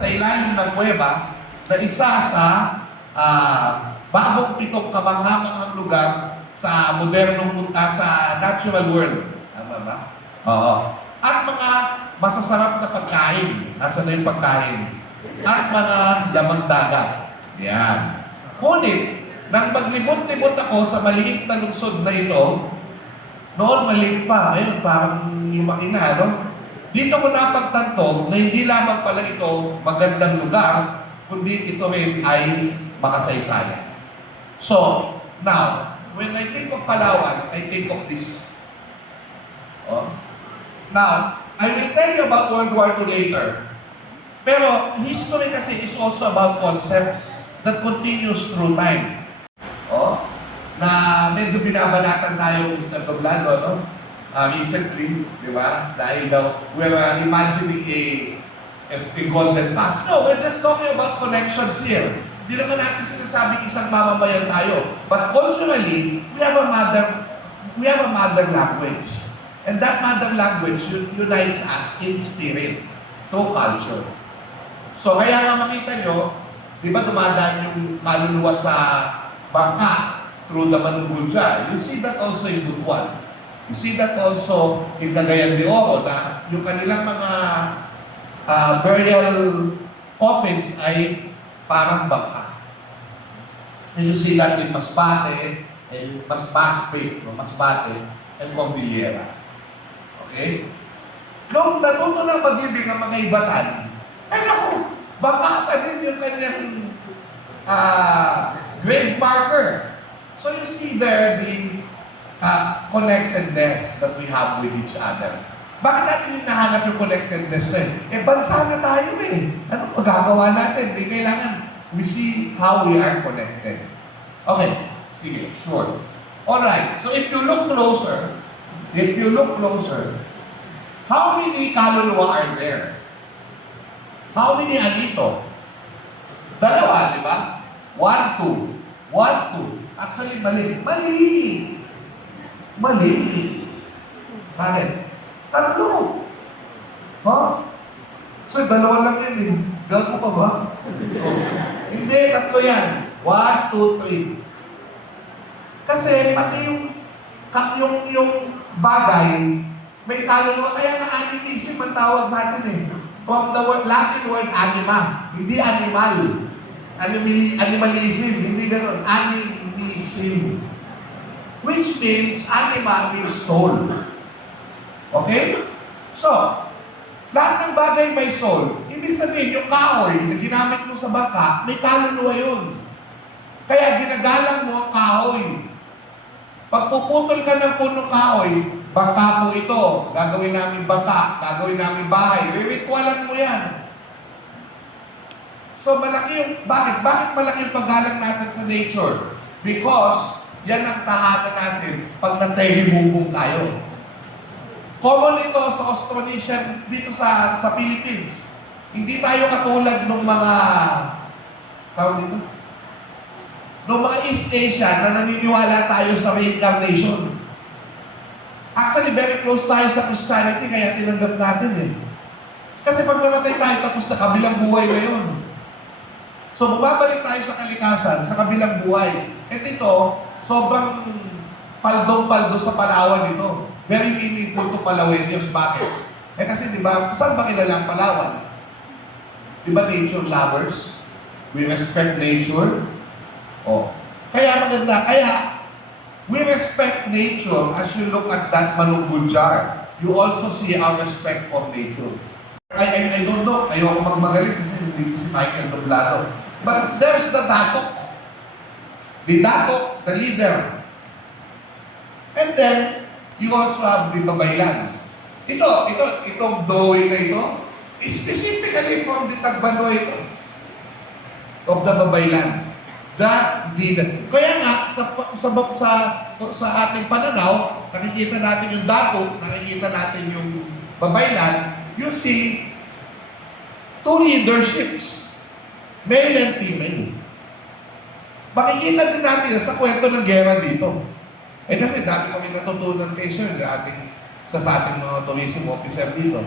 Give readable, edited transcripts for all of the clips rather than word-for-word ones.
sa ilalim ng kuweba na isa sa bagong pitong kamanghamanghang lugar sa modernong punta sa natural world. Tama ba? Oo. At mga masasarap na pagkain. Nasa na yung pagkain? At mga lamang dagat. Yan. Ngunit, nang maglibot-libot ako sa maliit na lungsod na ito, noon maliit pa, ngayon parang lumaki na, no? Dito ko napagtanto na hindi lamang pala ito magandang lugar, kundi ito rin ay makasaysayan. So, now, when I think of Palawan, I think of this. Oh. Now, I will tell you about World War II later. Pero, history kasi is also about concepts that continues through time. Oh, na medyo binabanatan tayo, Mr. Doblado, no? Recently, di ba? Dahil daw, we're imagining a golden past. No, we're just talking about connections here. Hindi naman natin sinasabing isang mamamayan tayo. But culturally, we have a mother language. And that mother language unites us in spirit, through culture. So, kaya nga makita nyo, di ba dumadaan yung kaluluwa sa bangka through the Manunggulja? You see that also in Butuan. You see that also in Cagayan de Oro, na yung kanilang mga burial coffins ay parang bangka. And you see that in Masbate, and Masbate, and Cordillera. Okay? Nung natuto na magbibig ang mga ibatan, ay naku, baka pa din yung kanyang grave marker. So you see there the connectedness that we have with each other. Bakit natin hinahanap yung connectedness na bansa na tayo Ano magagawa natin? Di kailangan we see how we are connected. Okay, sige, sure. Alright, so if you look closer, how many kaluluwa are there? How many anito? Dalawa, di ba? 1, 2. 1, 2. Actually, mali. Bakit? 3. Huh? So, 2 lang yan Gago pa ba? Hindi, 3 yan. 1, 2, 3. Kasi, pati yung bagay, may kaluluwa. Kaya nga animism ang tawag sa atin From the Latin word anima. Hindi animal. Animalism. Hindi gano'n. Animism. Which means, anima means soul. Okay? So, lahat ng bagay may soul. Ibig sabihin, yung kahoy na ginamit mo sa bangka, may kaluluwa yun. Kaya ginagalang mo ang kahoy. Pag puputol ka ng punong kahoy, bangka po ito, gagawin namin bangka, gagawin namin bahay, ritualan mo yan. So, malaki yung, bakit? Bakit malaki yung paggalang natin sa nature? Because, yan ang tahanan natin pag nagtahimubong tayo. Common ito sa Austronesian dito sa Philippines. Hindi tayo katulad ng mga nung mga East Asia na naniniwala tayo sa reincarnation. Actually, very close tayo sa Christianity kaya tinanggap natin Kasi pag namatay tayo tapos na kabilang buhay ngayon. So, bumabalik tayo sa kalikasan, sa kabilang buhay. At ito, sobrang paldong-paldo sa Palawan ito. Very meaningful to Palaweños. Bakit? Kasi di ba, saan ba kilala ang Palawan? Di ba nature lovers? We respect nature. Kaya maganda. Kaya, we respect nature as you look at that Manungguljar. You also see our respect for nature. I don't know. Ayoko magmagaling kasi hindi ko si Michael Doblado. But there's the Datok. The Datok, the leader. And then, you also have the Babaylan. Itong drawing na ito, specifically from the Tagbanoy of the Babaylan. That leader. Kaya nga, sa ating pananaw, nakikita natin yung Datok, nakikita natin yung Babaylan, you see 2 leaderships. Male and female. Makikita din natin sa kwento ng gera dito. Kasi dati kami natutunan kay Sir sa ating mga tourism officer dito.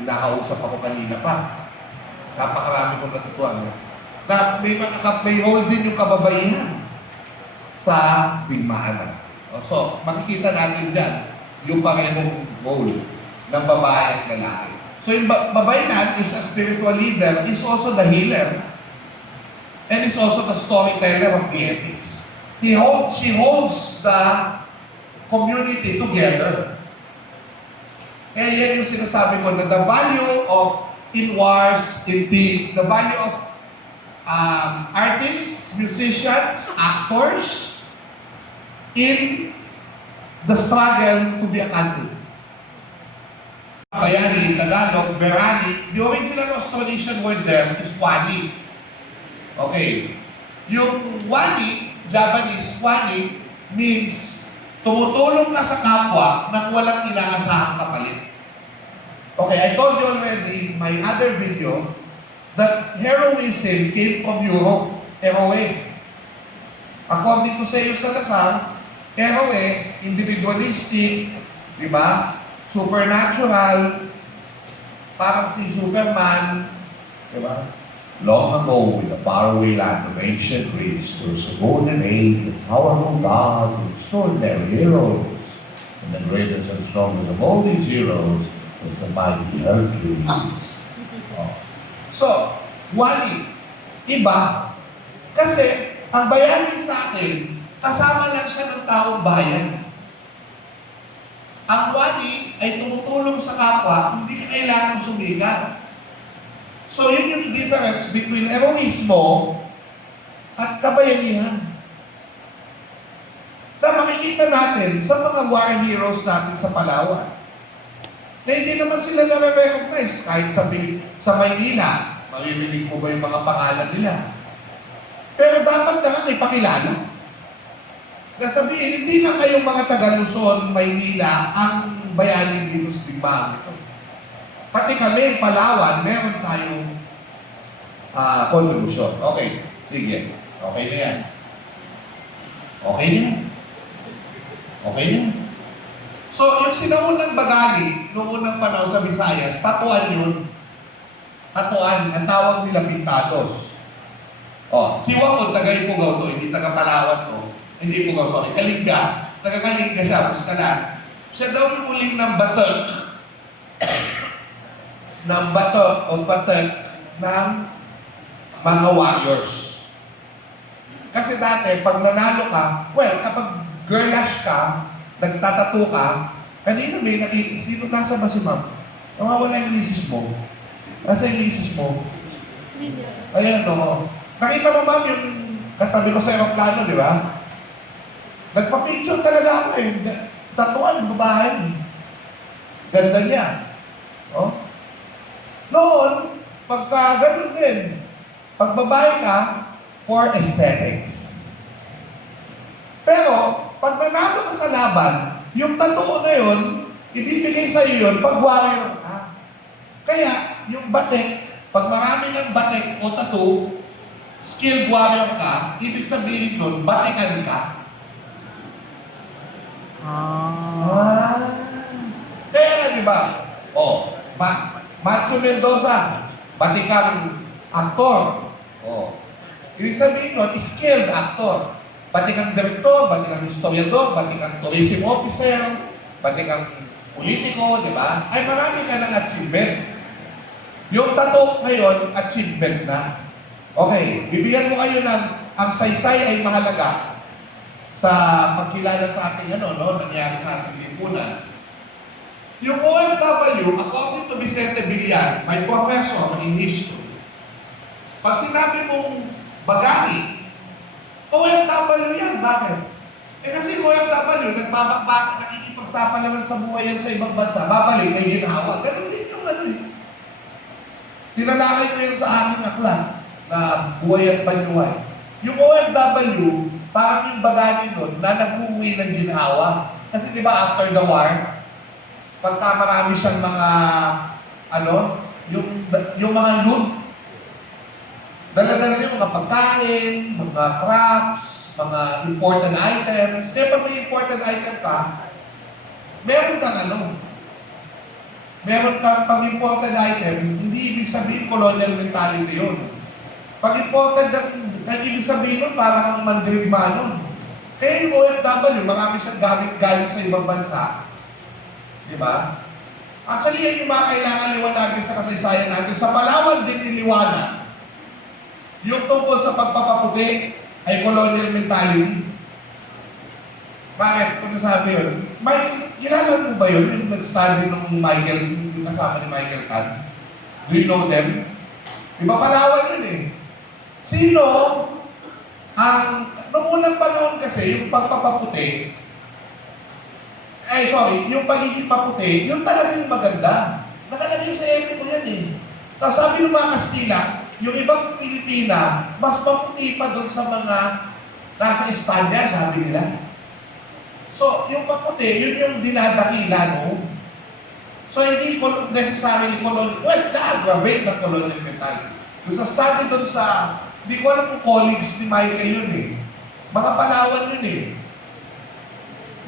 Nakausap ako kanina pa. Napakarami kong natutuan. Na may role din yung kababaihan sa bigmaan. So, makikita natin dyan yung parehong role ng babae at lalaki. So, yung babae na is a spiritual leader, is also the healer, and is also the storyteller of the epics. She holds the community together. Kaya yan yung sinasabi ko na the value of in wars, in peace, the value of artists, musicians, actors, in the struggle to be a country. Bayani, Tagalog, Berani, the original Austronesian word there is wani. Okay. Yung wani, Japanese wani, means tumutulong ka sa kapwa nang walang inaasahang kapalit. Okay, I told you already in my other video that heroism came from Europe, Eroe. According to Seo Salazar, Eroe, individualistic, di ba? Supernatural, parang si Superman, di ba? Long ago, in the faraway land of ancient Greece, there was a golden age of powerful gods and extraordinary heroes. And the greatest and strongest of all these heroes was the mighty Hercules. Oh. So, wali, iba. Kasi, ang bayani sa atin, kasama lang siya ng taong bayan. Ang wali ay tumutulong sa kapwa, hindi kailangan sumigat. So, yun yung difference between heroismo at kabayanihan. Na makikita natin sa mga war heroes natin sa Palawan, na hindi naman sila na-recognize kahit sa Maynila. Maririnig mo ba yung mga pangalan nila? Pero dapat naman ipakilala. Na sabihin, hindi lang kayong mga taga-Luzon, Maynila, ang bayani dito sa Timbang ito. Pati kami, Palawan, meron tayong contribution. Okay, sige. Okay na yan. Okay na yan. Okay na yan. So, yung sinaunang bagali, noong unang panahon sa Visayas, tatuan yun. Tatuan, ang tawag nila pintados. O, si Wakon, taga-Ipugaw to, hindi taga-Palawan to. Hindi Ipugaw, sorry, Kalinga. Taga-Kalinga siya, Puskalan. Siya daw yung uling ng batok. Ng batok o batok ng mga warriors. Kasi dati, pag nanalo ka, well, kapag girlash ka, nagtatato ka, kanina may nakita, sino nasa ba si ma'am? Nawawala yung misis mo. Nasa yung misis mo? Ayan, no. Nakita mo ma'am yung katabi ko sa aeroplano, di ba? Nagpa-picture talaga ako eh. Tatuan, babae. Ganda niya. Oh. Noon, pagka ganun din, pag babae ka, for aesthetics. Pero, pag nanalo ka sa laban, yung tattoo na yun, ibibigay sa iyo yun pag warrior ka. Kaya, yung batik, pag marami ng batik o tattoo, skilled warrior ka, ibig sabihin nun, batikan ka. Kaya nga, di ba? Oh, Macho Mendoza, batikang aktor. Oh. Ibig sabihin nun, skilled actor. Pati kang direktor, pati kang historiador, pati kang tourism officer, pati kang politiko, di ba? Ay marami ka ng achievement. Yung tattoo ngayon, achievement na. Okay, bibigyan mo kayo ng ang saysay ay mahalaga sa pagkilala sa ating nangyari sa ating lipunan. Yung OFW, according to Vicente Villar, my professor in history, pag sinabi mong bagani, OFW yan. Bakit? Kasi OFW, nagbabakbak, nakikipagsapan naman sa buhay yan sa ibang bansa, babalik, may ginawa. Ganun din yung tinalakay ko yan sa aming aklat na buhay at banyuhay. Yung OFW, parang yung bagani nun na nag-uwi ng ginawa. Kasi di ba after the war, pagka marami siyang mga, yung mga loot, dala-dala yung mga pagkain, mga crops, mga important items. Kaya pag may important item ka, meron kang meron kang pag important item, hindi ibig ibig sabihin colonial mentality yun. Pag imported, ang ibig sabihin nun, parang ang mandirigma nun. Kaya yung OFW, marami siyang gamit galing sa ibang bansa. Di ba? Actually, yan yung mga kailangan liwanagin sa kasaysayan natin. Sa Palawan din niliwanag. Yung tungkol sa pagpapaputi ay colonial mentality. Bakit? Kung nasabi yun? Kilala mo ba yun? Yung nag-study ng Michael, yung kasama ni Michael Tan? Do you know them? Di ba Palawan yun eh? Sino noong unang panahon kasi, yung pagpapaputi, yung pagiging paputi, yung talagang maganda. Nakalagay sa epi ko yan eh. Tapos sabi ng mga Kastila, yung ibang Pilipina, mas maputi pa doon sa mga nasa Espanya, sabi nila. So, yung paputi, yun yung dinadakila, no? So, hindi necessarily colonial, well, na-aggravate ng colonial mentality. Yung sa study doon sa, hindi ko alam kung colleagues ni Michael yun eh. Mga Palawan yun eh.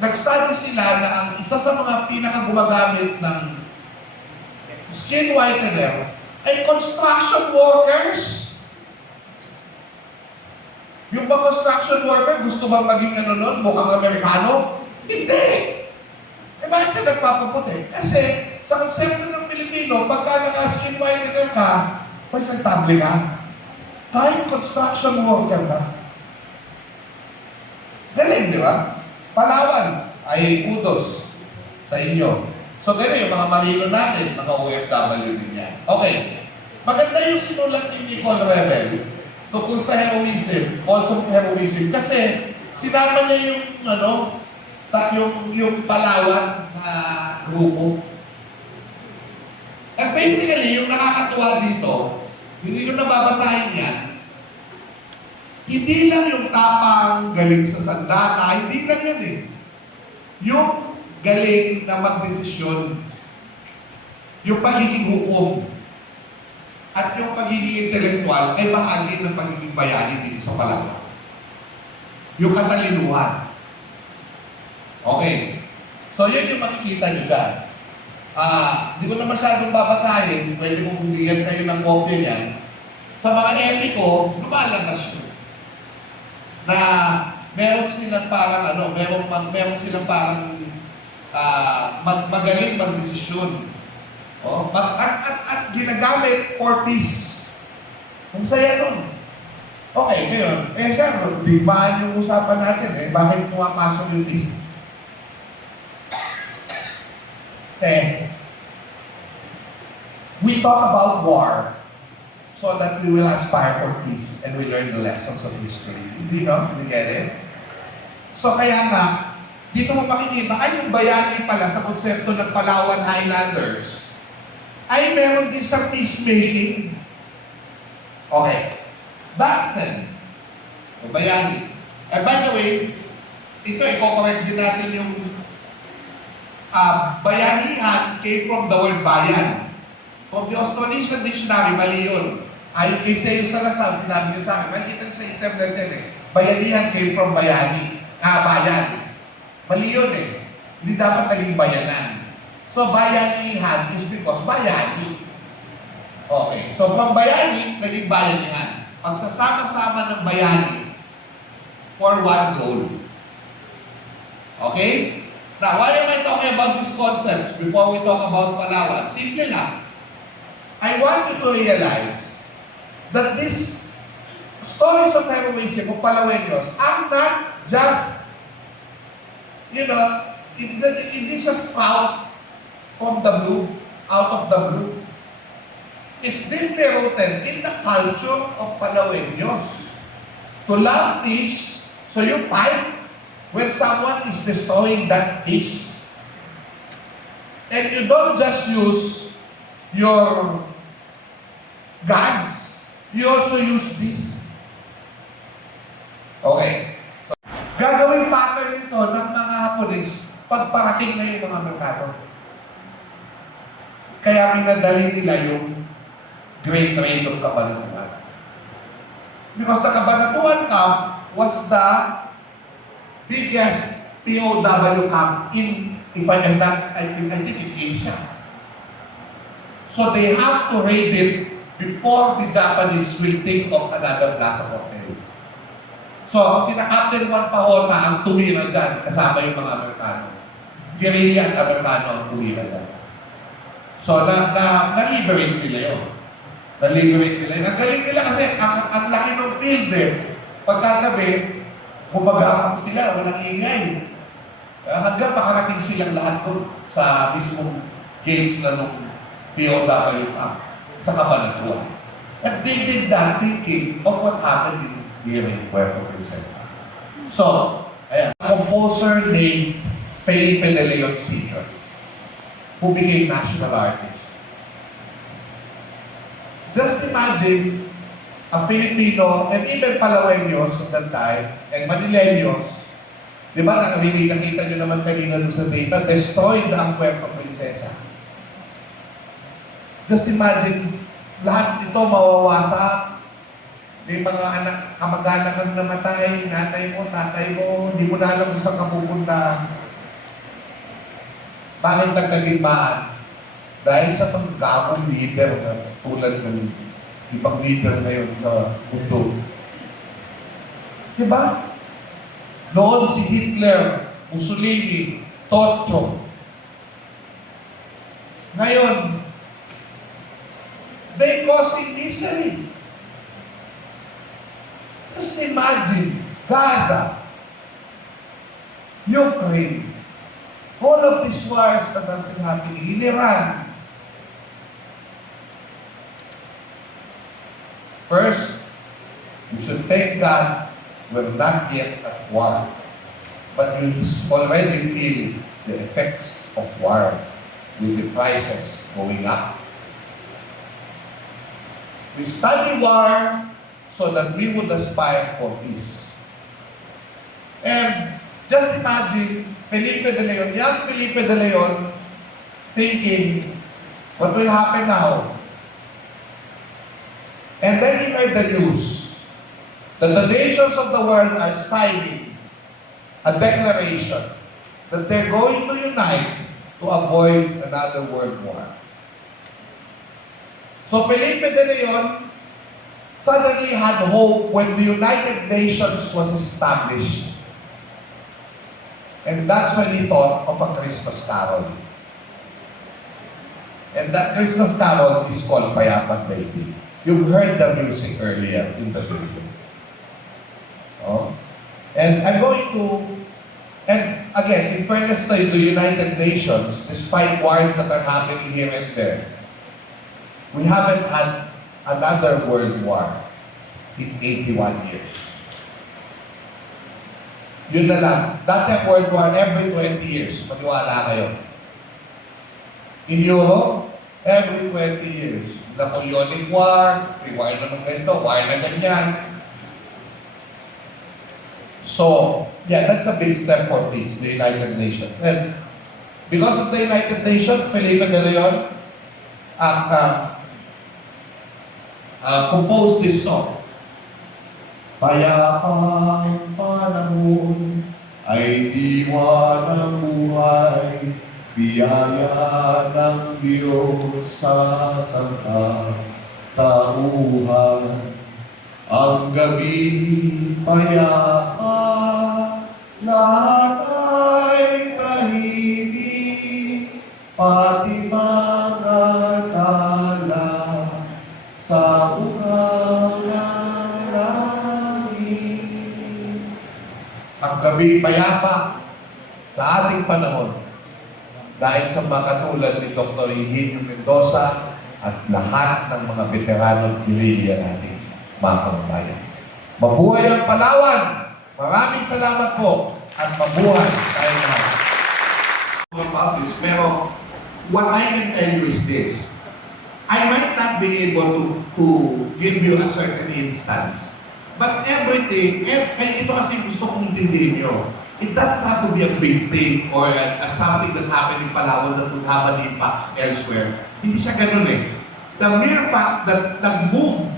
Nag-study sila na ang isa sa mga pinaka-gumagamit ng skin whitener ay construction workers. Yung mga construction worker, gusto bang maging ano nun, mukhang Amerikano? Hindi! Eh bakit ka nagpapaputi? Kasi sa konsepto ng Pilipino, pagka naka-skin whitener ka, presentable ka. Kahit construction worker ka. Galing, di ba? Palawan ay kudos sa inyo. So, ganyan yung mga marino natin, mga OFW din yan. Okay. Maganda yung sinulat ni Nicole Rebel tungkol sa heroism, also heroism, kasi sinama niya yung Palawan na grupo. And basically, yung nakakatuwa dito, hindi ko nababasahin yan, hindi lang yung tapang galing sa sandata, hindi lang yan eh. Yung galing na magdesisyon, yung pagiging hukom, at yung pagiging intelektual ay bahagi ng pagiging bayani dito sa Palawan. Yung katalinuhan. Okay. So, yun yung makikita nyo dyan. Hindi ko na masyadong babasahin, pwede kong hulihan kayo ng kopya niyan. Sa mga epi ko, lumalabas yun. Na meron silang parang meron silang parang magaling magdesisyon. At ginagamit for peace. Ang saya nun. Okay, ngayon, sir, dimaan yung usapan natin bakit pumapasok yung peace? We talk about war so that we will aspire for peace and we learn the lessons of history. You get it? So kaya nga, dito mo makikita, ay yung bayani pala sa konsepto ng Palawan Highlanders, ay meron din sa peacemaking. Okay. Datsen, yung bayani. By the way, ito, i-correct din natin yung bayanihan came from the word bayan. From the Austronesian Dictionary, mali yun. Ayon kay Seo Salazar, sinabi niyo sa akin, makikita sa internet din bayanihan came from bayani. Bayan. Mali yun Hindi dapat naging bayanan. So, bayanihan is because bayani. Okay. So, from bayani, naging bayanihan. Pagsasama-sama ng bayani for one goal. Okay? Now, why am I talking about these concepts before we talk about Palawan? Simple lang. I want you to realize that these stories of heroism of Palaweños are not just, hindi just sprout from the blue, out of the blue. It's deeply rooted in the culture of Palaweños. To love peace, so you fight when someone is destroying that peace. And you don't just use your guns, you also use this. Okay. So, gagawin pattern nito ng mga Hapones pagparating na yung mga merkado. Kaya minadali nila yung Great Raid of Cabanatuan. Because the Cabanatuan camp was the biggest POW camp in, I think in Asia. So they have to raid it before the Japanese will think of another Plaza Hotel. So, sina Captain Juan Pahota ang tumira dyan, kasama yung mga Amerikano. Guerrilla at Amerikano ang tumira dyan. So, na-liberate nila yun. Na-liberate nila yun. Ang galing nila kasi, ang laki ng field eh. Pagkagabi, bumagapang sila, walang ingay. Hanggang makarating silang lahat doon sa mismong gates na nung POW camp sa Cabanatuan. And they did that thinking of what happened here in Puerto Princesa. So, ayan, a composer named Felipe De Leon Sr., who became national artist. Just imagine a Filipino, and even Palaweños of that time, and Manileños, di ba, nakita nyo naman kanina doon sa data, destroyed ang Puerto Princesa. Just imagine, lahat nito mawawasak. May mga anak, kamag-anak ang namatay, nanay mo, tatay mo, hindi mo na alam kung saan ka pupunta. Bakit nagkagibaan? Dahil sa pagkakong leader na tulad ng ibang leader ngayon sa mundo. Diba? Noon si Hitler, Mussolini, Tocho. Ngayon, they causing misery. Just imagine, Gaza, Ukraine, all of these wars that are still happening in Iran. First, we should thank God we're not yet at war, but we already feel the effects of war with the prices going up. We study war so that we would aspire for peace. And just imagine Felipe De Leon, young Felipe De Leon, thinking, what will happen now? And then he heard the news that the nations of the world are signing a declaration that they're going to unite to avoid another world war. So Felipe De Leon suddenly had hope when the United Nations was established. And that's when he thought of a Christmas carol. And that Christmas carol is called Payapang Baby. You've heard the music earlier in the video. Oh. And I'm going to, and again, in fairness to the United Nations, despite wars that are happening here and there, we haven't had another world war in 81 years. Yun na lang. Dati ang world war every 20 years. Maniwala kayo. In Europe, every 20 years. Napoleonic War, may war naman ganito, war na ganyan. So, yeah, that's a big step for peace, the United Nations. And because of the United Nations, Felipe De Leon composed this song. Payapang panahon ay diwa ng buhay, biyaya ng Diyos sa sangka tauhan. Ang gabi payapa, lahat ay tahimik, pati mga tala sa uhaw ng langit. Ang gabi payapa sa ating panahon dahil sa mga katulad ni Dr. Eugenio Mendoza at lahat ng mga veteranong guerrilla natin, mga kababayan. Mabuhay ang Palawan! Maraming salamat po at mabuhay tayo lahat. Pero what I can tell you is this. I might not be able to give you a certain instance. But everything, ito kasi gusto kong intindihin nyo. It doesn't have to be a big thing or something that happened in Palawan that would have an impact elsewhere. Hindi siya ganun eh. The mere fact that nag-move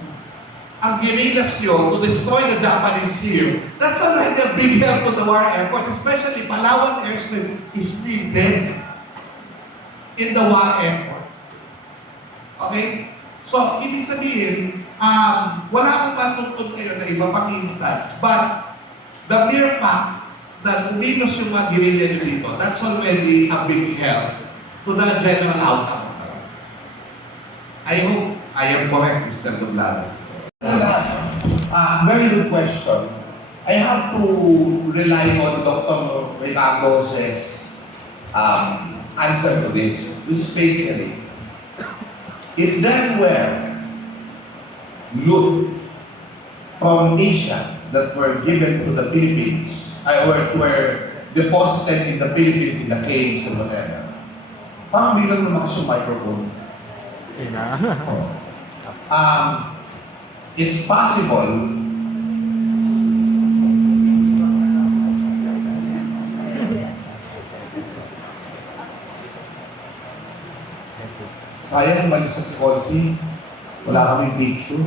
ang guerrillas nyo to destroy the Japanese here, that's already a big help to the war effort, especially Palawan airstrip is still dead in the war effort. Okay? So, ibig sabihin, wala akong matuntun kayo na iba pang instance, but the mere fact na luminos yung mga girilya nyo dito, that's already a big help to the general outcome. I hope I am correct, Mr. Dublado. Very good question. I have to rely on Dr. Ricardo's answer to this, which is basically, if there were loot from Asia that were given to the Philippines, or were deposited in the Philippines in the caves or whatever, parang bilang lumakas yung microphone. It's possible kaya umalis sa Sikorsy, wala kaming picture.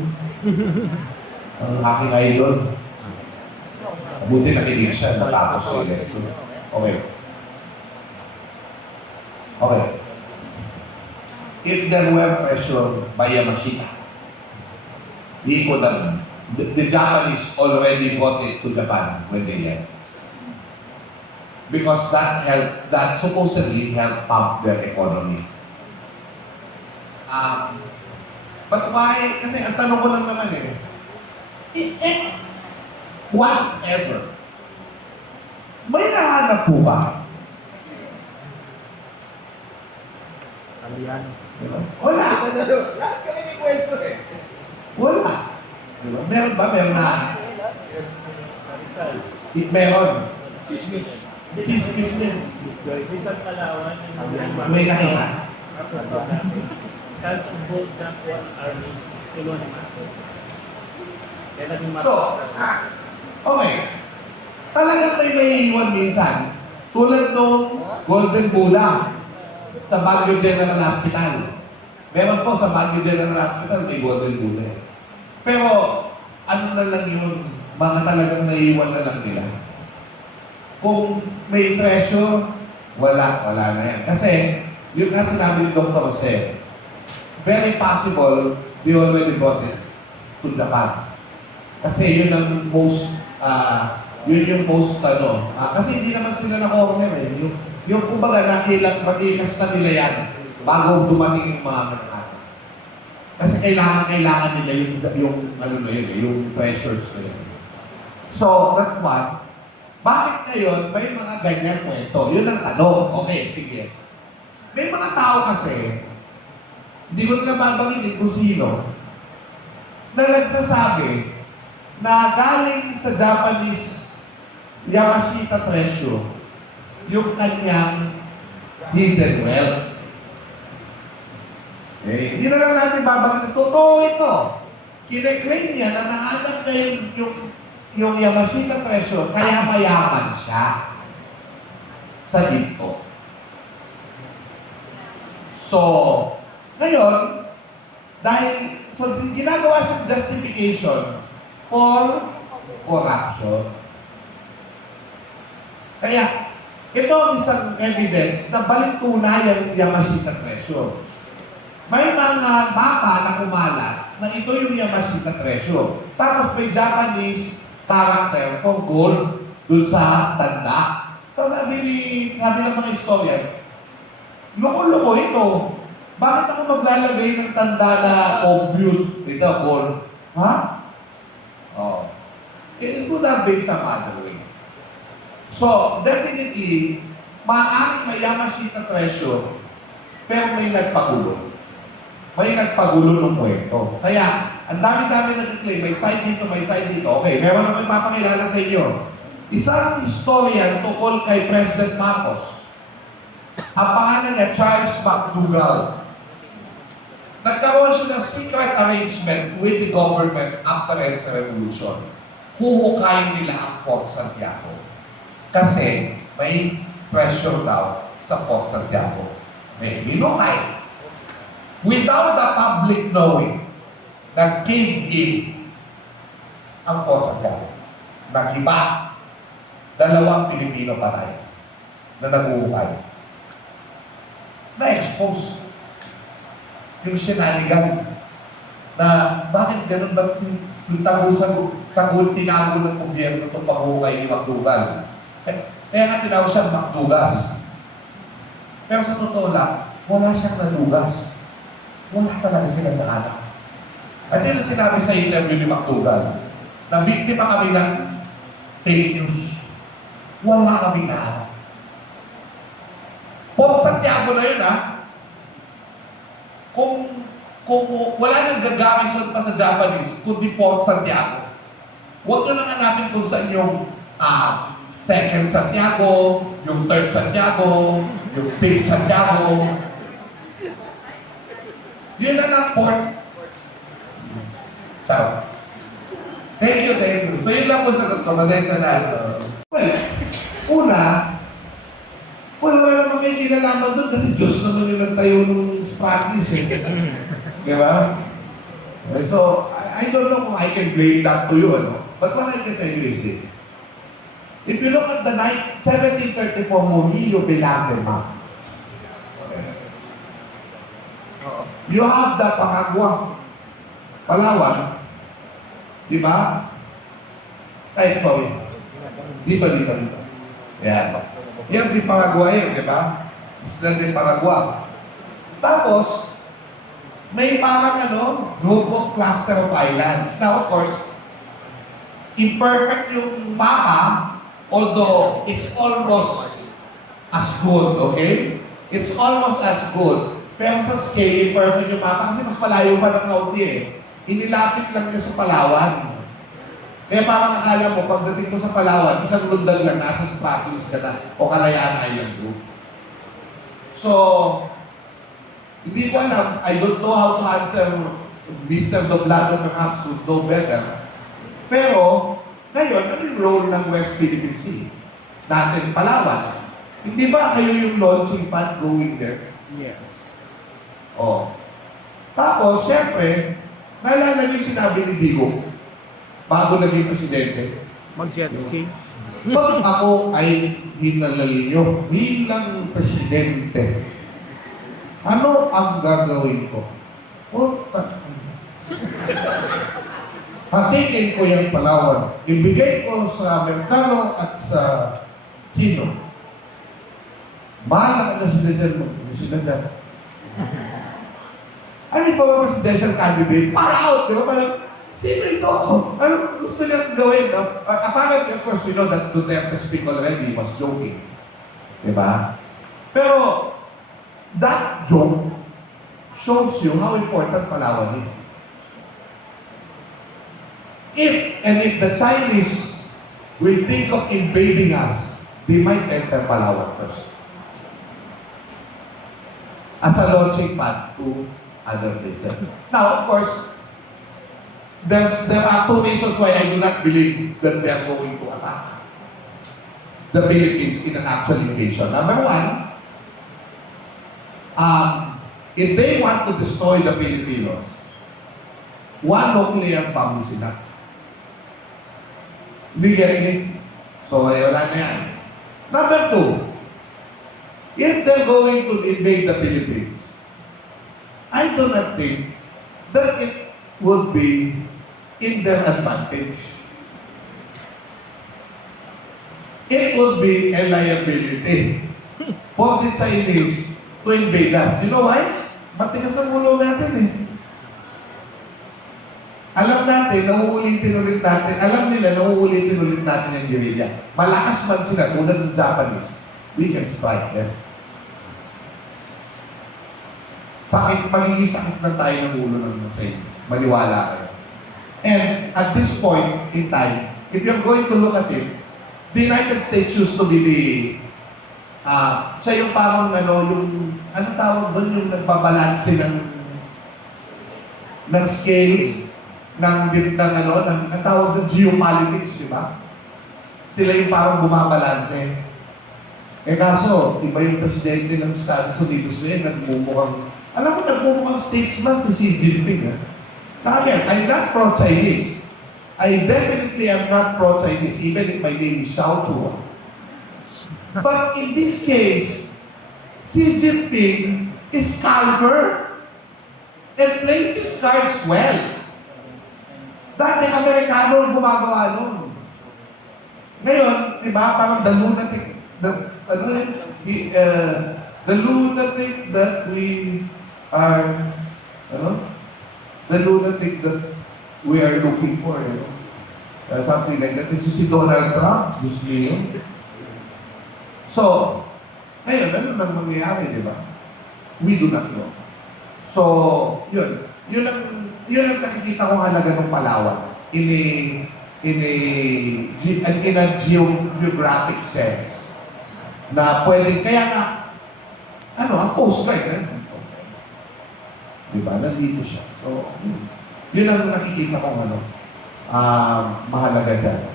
Ang aking idol. Buti nakinig siya, natapos sa election. Okay. Okay. If there were pressure by Yamashita, the Japanese already brought it to Japan when they left. Because that supposedly helped pump their economy. But why? Kasi ang tanong ko lang naman once ever, may nahanap po ba? Wala. Lahat kami may kwento eh. Wala. Diba? Meron ba? Meron na? Meron. Chismis. Chismis din. Rizal Palawan, May nakita. Charles Bolt ng One Army, tulungan ni Marco. Kaya naging Marco. So, okay. Talagang may naiiwan minsan. Tulad nung Golden Bulang sa Baguio General Hospital. Meron po sa Baguio General Hospital may Golden Bulang. Pero, ano na lang yun, mga talagang naiiwan na lang nila. Kung may treasure, wala na yan. Kasi, yung nga sinabi ni Dr. Jose, very possible they already brought it to Japan. Kasi yun ang most, yun yung most kasi hindi naman sila na-corner eh. Yung kumbaga nakilang magikas na nila yan bago dumating yung mga manakata. Kasi kailangan nila yung yung pressures na yun. So, that's one. Bakit ngayon may mga ganyan kwento? Yun ang tanong. Okay, sige. May mga tao kasi, hindi ko nila babanggitin kung sino, na nagsasabi na galing sa Japanese Yamashita treasure yung kanyang hidden wealth. Eh, hindi na lang natin babanggitin. Totoo ito. Kine-claim niya na nahanap na yung Yamashita treasure, kaya mayaman siya sa dito. So, ngayon, dahil ginagawa siyang justification for corruption. Kaya, ito ang isang evidence na baliktunay yung Yamashita treasure. May mga mapa na kumalat na ito yung Yamashita treasure. Tapos may Japanese character for gold dun sa tanda. So sabi ng mga historian, loko-loko ito. Bakit ako maglalagay ng tanda na obvious? Ito, gold. Ha? Oh. It would have been some other way. So, definitely, maaaring may Yamashita treasure, pero may nagpagulo. May nagpagulo ng kwento. Kaya, ang dami-dami nag-claim, may side dito, may side dito. Okay, meron ako ipapakilala sa inyo. Isang historian tukol kay President Marcos. Ang pangalan niya, Charles McDougall. Nagkaroon siya ng secret arrangement with the government after the revolution. Huhukayin nila ang Fort Santiago. Kasi may pressure daw sa Fort Santiago. May binukay. Without the public knowing, nag-cave in ang Fort Santiago. Nagiba. 2 Pilipino patay na naguhukay. Na-expose. yung shenanigan na bakit ganun ba yung tinago ng gobyerno itong pagkukay ni MacDougall. Kaya nga tinawag siyang Macdugas. Pero sa totoo lang, wala siyang nalugas. Wala talaga silang nahanap. At yun ang sinabi sa interview ni MacDougall, na biktima kami ng fake news. Wala kami nahanap. Pope Santiago na yun, ha? Kung wala nang gagamit pa sa Japanese, kundi Pope Santiago, huwag nyo nang hanapin kung saan yung second Santiago, yung third Santiago, yung fifth Santiago. Yun na lang, fourth. Ciao. Thank you. So yun lang po sa gusto. Masensya na. Well, una, wala naman kayo kinalaman doon kasi Diyos naman yung nagtayo ng Spanish eh. Di ba? So, I don't know kung I can blame that to you, ano? But what I can tell you is this. If you look at the 1734 Murillo Velázquez map, you have the Pangagua, Palawan, di ba? Ay, sorry. Dito. Yan. Yan din Pangagua yun, di ba? Isla din Pangagua. Tapos, may parang group of cluster of islands. Now, of course, imperfect yung mapa, although it's almost as good, okay? It's almost as good. Pero sa scale, imperfect yung mapa kasi mas malayo pa ng kaunti eh. Inilapit lang niya sa Palawan. Kaya parang akala mo, pagdating mo sa Palawan, isang lundag lang, nasa Spratlys ka na, o Kalayaan Island Group. So, hindi ko alam, I don't know how to answer Mr. Doblado perhaps would know better. Pero, ngayon, ano yung role ng West Philippine Sea? Natin, Palawan. Hindi ba kayo yung launching pad going there? Yes. Oh. Tapos, syempre, naalala niyo yung sinabi ni Digo, bago naging presidente. Mag-jet ski. Pag ako ay hinalal niyo bilang presidente, ano ang gagawin ko? Hatikin ko yung Palawan. Ibigay ko sa Mercado at sa Chino. Mahal na sila dyan mag-presidente. I mean, for a presidential candidate, far out, di ba? Parang, sino ito? Ano gusto niyang gawin? No? Apparently, of course, you know, that's Duterte speak already. He was joking. Di ba? Pero, that joke shows you how important Palawan is. If the Chinese will think of invading us, they might enter Palawan first. As a launching pad to other places. Now, of course, there are two reasons why I do not believe that they are going to attack the Philippines in an actual invasion. Number one, if they want to destroy the Filipinos, one nuclear bomb is enough. Bigyan. So, wala na yan. Number two, if they're going to invade the Philippines, I do not think that it would be in their advantage. It would be a liability for the Chinese to invade us. You know why? Matigas ang ulo natin eh. Alam natin, nauulitin ulit natin. Alam nila, nauulitin ulit natin yung guerrilla. Malakas man sila, tulad ng Japanese. We can strike them. Sakit, magiging sakit na tayo ng ulo ng Chinese. Maniwala kayo. And at this point in time, if you're going to look at it, the United States used to be the, siya yung parang anong tawag doon, yung nagbabalanse ng scales, ang tawag doon, geopolitics, di ba? Sila yung parang bumabalanse. Eh kaso, iba yung presidente ng Estados Unidos ngayon, nagmumukhang statesman si Xi Jinping. Again, I'm not pro-Chinese. I definitely am not pro-Chinese, even if my name is Xiao Chua. But in this case, Xi Jinping is calmer. and plays his cards well. Dati Amerikano ang gumagawa nun. Ngayon, di ba, parang the lunatic that we are, the lunatic that we are looking for, something like that. This is si Donald Trump, Diyos niyo. So, ngayon, ano nang mangyayari, di ba? We do not know. So, yun. Yun ang nakikita kong halaga ng Palawan in a geographic sense. Na pwede, kaya nga, ang Coast Guard, di ba? Nandito siya. So, yun ang nakikita kong mahalaga dyan.